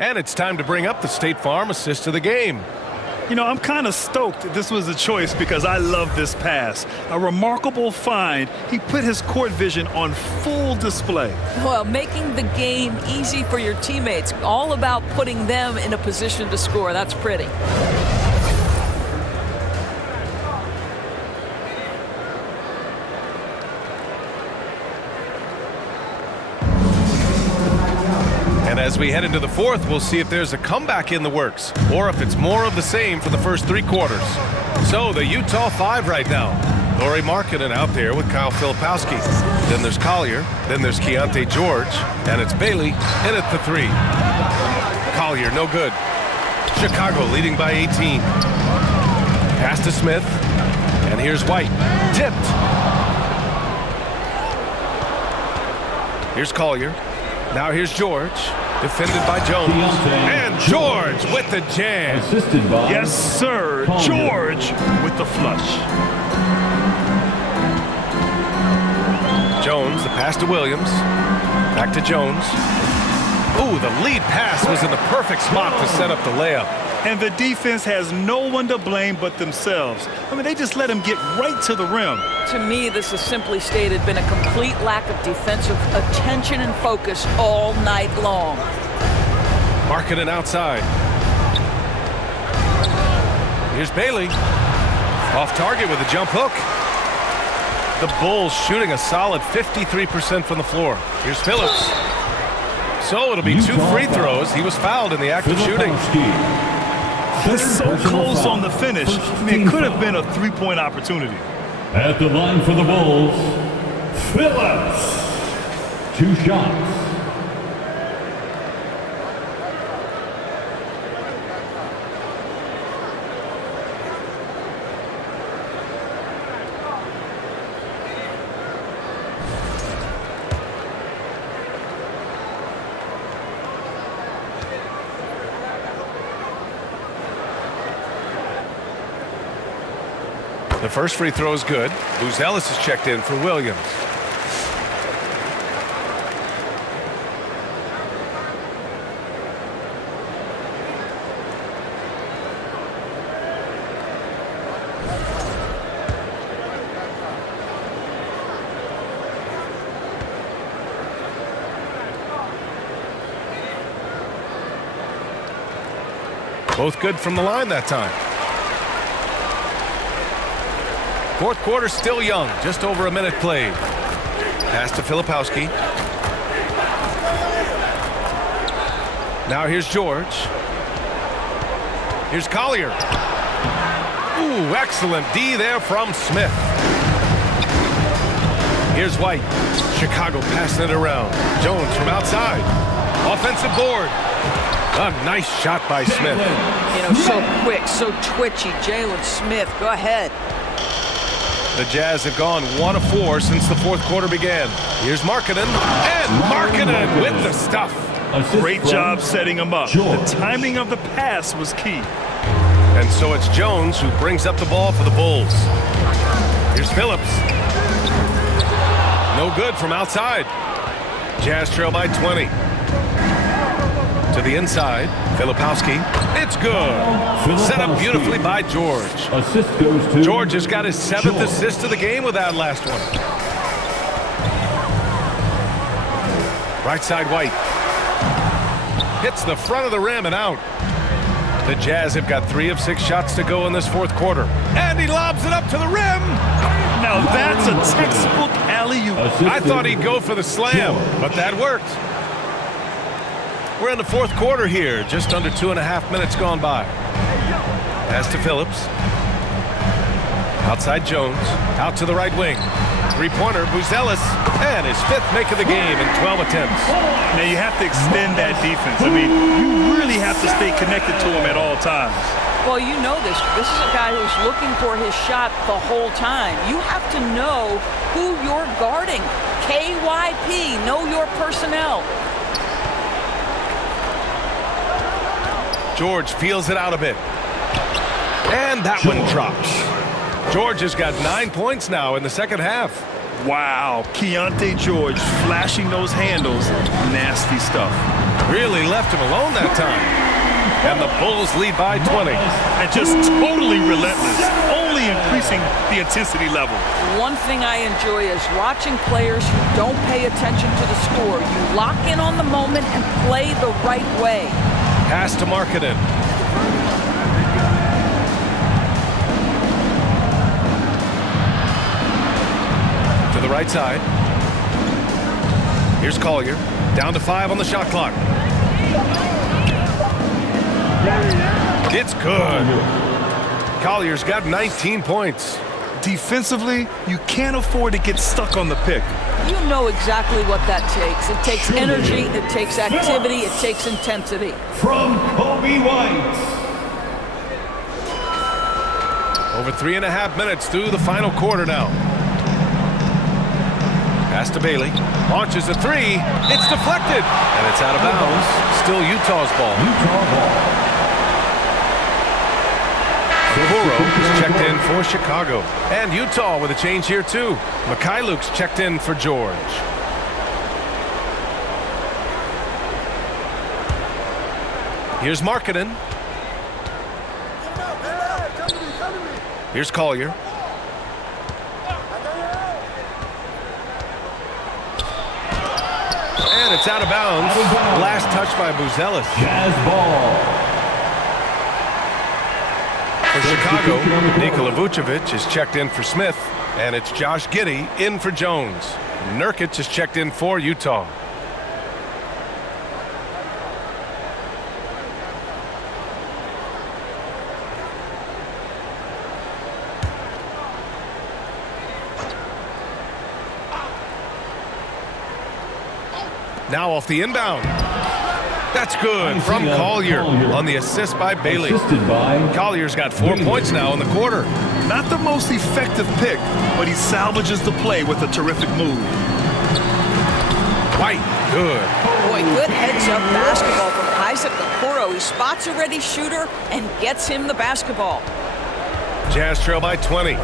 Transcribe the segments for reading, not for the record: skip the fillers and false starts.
And it's time to bring up the State Farm assist of the game. You know, I'm kind of stoked this was a choice because I love this pass. A remarkable find. He put his court vision on full display. Well, making the game easy for your teammates. All about putting them in a position to score. That's pretty. And as we head into the fourth, we'll see if there's a comeback in the works or if it's more of the same for the first three quarters. So the Utah 5 right now. Lauri Markkanen out there with Kyle Filipowski. Then there's Collier. Then there's Keontae George. And it's Bailey in at the 3. Collier, no good. Chicago leading by 18. Pass to Smith. And here's White. Tipped. Here's Collier. Now here's George, defended by Jones, and George with the jam. Assisted by Yes, sir. George with the flush. Jones, the pass to Williams. Back to Jones. Ooh, the lead pass was in the perfect spot to set up the layup. And the defense has no one to blame but themselves. I mean, they just let him get right to the rim. To me, this is simply stated been a complete lack of defensive attention and focus all night long. Markkanen outside. Here's Bailey. Off target with a jump hook. The Bulls shooting a solid 53% from the floor. Here's Phillips. So it'll be 2 free throws. He was fouled in the act of shooting. So close on the finish. I mean, it could have been a three-point opportunity. At the line for the Bulls, Phillips. 2 shots. The first free throw is good. Buzelis is checked in for Williams. Both good from the line that time. Fourth quarter still young, just over a minute played. Pass to Filipowski. Now here's George. Here's Collier. Ooh, excellent D there from Smith. Here's White. Chicago passing it around. Jones from outside. Offensive board. A nice shot by Smith. You know, so quick, so twitchy. Jalen Smith, go ahead. The Jazz have gone 1 of 4 since the fourth quarter began. Here's Markkanen, and Markkanen with the stuff. Great job setting him up. The timing of the pass was key. And so it's Jones who brings up the ball for the Bulls. Here's Phillips. No good from outside. Jazz trail by 20. To the inside, Filipowski. It's good. Set up beautifully by George. Assist goes to George has got his 7th assist of the game with that last one. Right side White. Hits the front of the rim and out. The Jazz have got 3 of 6 shots to go in this fourth quarter. And he lobs it up to the rim. Now that's a textbook alley-oop. I thought he'd go for the slam, but that worked. We're in the fourth quarter here, just under 2.5 minutes gone by. Pass to Phillips. Outside Jones, out to the right wing. Three-pointer, Buzelis, and his 5th make of the game in 12 attempts. Now you have to extend that defense. I mean, you really have to stay connected to him at all times. Well, you know this. This is a guy who's looking for his shot the whole time. You have to know who you're guarding. KYP, know your personnel. George feels it out a bit. And that one drops. George has got 9 points now in the second half. Wow, Keontae George flashing those handles. Nasty stuff. Really left him alone that time. And the Bulls lead by 20. And just totally relentless, only increasing the intensity level. One thing I enjoy is watching players who don't pay attention to the score. You lock in on the moment and play the right way. Pass to Markkanen. To the right side. Here's Collier. Down to 5 on the shot clock. It's good. Collier's got 19 points. Defensively, you can't afford to get stuck on the pick. You know exactly what that takes. It takes energy, it takes activity, it takes intensity. From Kobe White. Over 3.5 minutes through the final quarter now. Pass to Bailey. Launches a three. It's deflected. And it's out of bounds. Still Utah's ball. Utah ball. Okoro is checked in for Chicago. And Utah with a change here too. Mikhailuk's checked in for George. Here's Markkanen. Here's Collier. And it's out of bounds. Last touch by Buzelis. Jazz ball. For Chicago, Nikola Vucevic is checked in for Smith, and it's Josh Giddey in for Jones. Nurkic is checked in for Utah. Now off the inbound. That's good from Collier on the assist by Bailey. Collier's got 4 points now in the quarter. Not the most effective pick, but he salvages the play with a terrific move. White, good. Boy, good heads-up basketball from Isaac Okoro. He spots a ready shooter and gets him the basketball. Jazz trail by 20.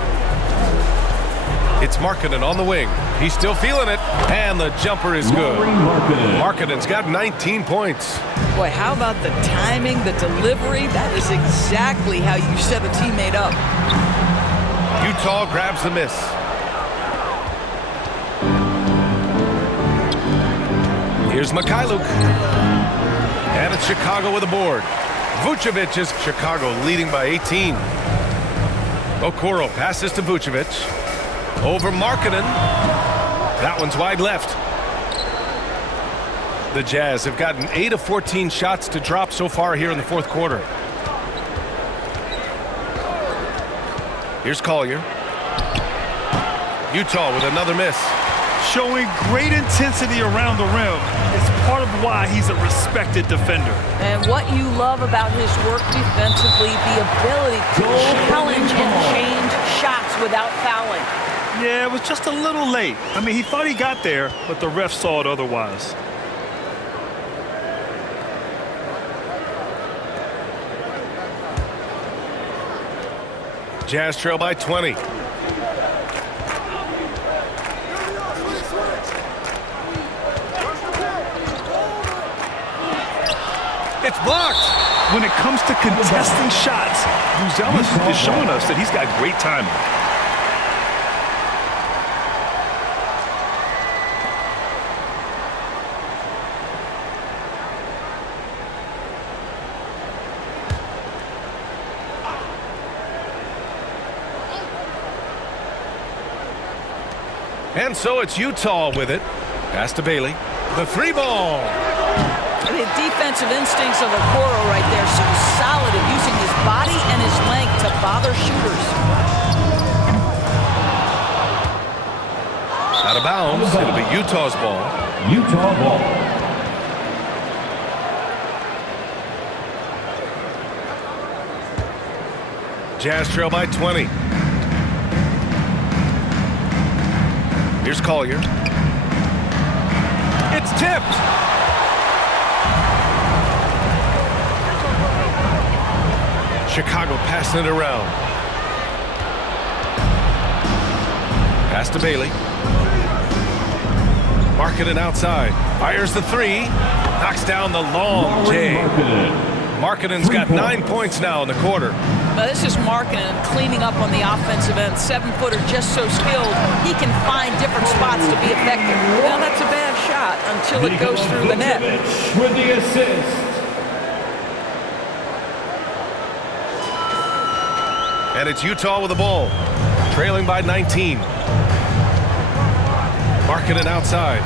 It's Markkanen on the wing. He's still feeling it, and the jumper is good. Markkanen's got 19 points. Boy, how about the timing, the delivery? That is exactly how you set a teammate up. Utah grabs the miss. Here's Mikhailuk. And it's Chicago with a board. Vucevic is Chicago leading by 18. Okoro passes to Vucevic. Over Markkanen. That one's wide left. The Jazz have gotten 8 of 14 shots to drop so far here in the fourth quarter. Here's Collier. Utah with another miss. Showing great intensity around the rim. It's part of why he's a respected defender. And what you love about his work defensively, the ability to challenge and change shots without fouling. Yeah, it was just a little late. I mean, he thought he got there, but the ref saw it otherwise. Jazz trail by 20. It's blocked. When it comes to contesting shots, Buzelis is showing us that he's got great timing. And so it's Utah with it. Pass to Bailey. The three ball. The defensive instincts of Okoro right there, so solid at using his body and his length to bother shooters. Out of bounds. It'll be Utah's ball. Utah ball. Jazz trail by 20. Here's Collier. It's tipped. Chicago passing it around. Pass to Bailey. Markkanen outside. Fires the three. Knocks down the long J. Markkanen's got 9 points now in the quarter. Now this is Markkanen cleaning up on the offensive end. 7-footer, just so skilled. He can find different spots to be effective. Now that's a bad shot until it goes through the net. With the assist. And it's Utah with the ball, trailing by 19. Markkanen outside.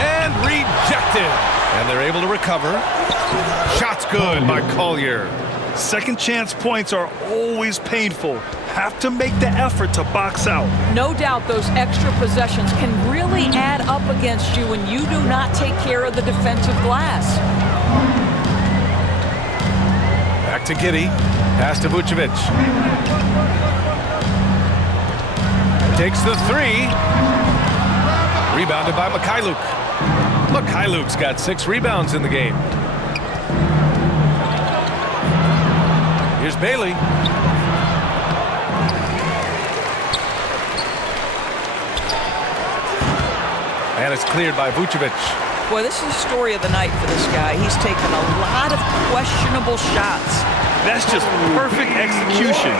And rejected. And they're able to recover. Shot's good by Collier. Second chance points are always painful. Have to make the effort to box out. No doubt those extra possessions can really add up against you when you do not take care of the defensive glass. Back to Giddey. Pass to Vucevic. Takes the three. Rebounded by Mikhailuk. Mikhailuk's got 6 rebounds in the game. Here's Bailey. And it's cleared by Vucevic. Boy, this is the story of the night for this guy. He's taken a lot of questionable shots. That's just perfect execution.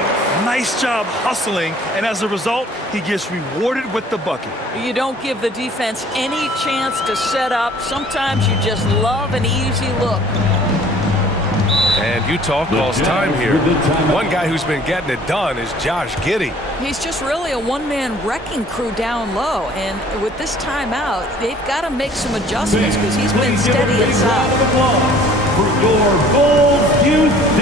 Nice job hustling, and as a result, he gets rewarded with the bucket. You don't give the defense any chance to set up. Sometimes you just love an easy look. And Utah calls time here. One guy who's been getting it done is Josh Giddey. He's just really a one-man wrecking crew down low. And with this timeout, they've got to make some adjustments because he's been steady inside. For your Bulls Youth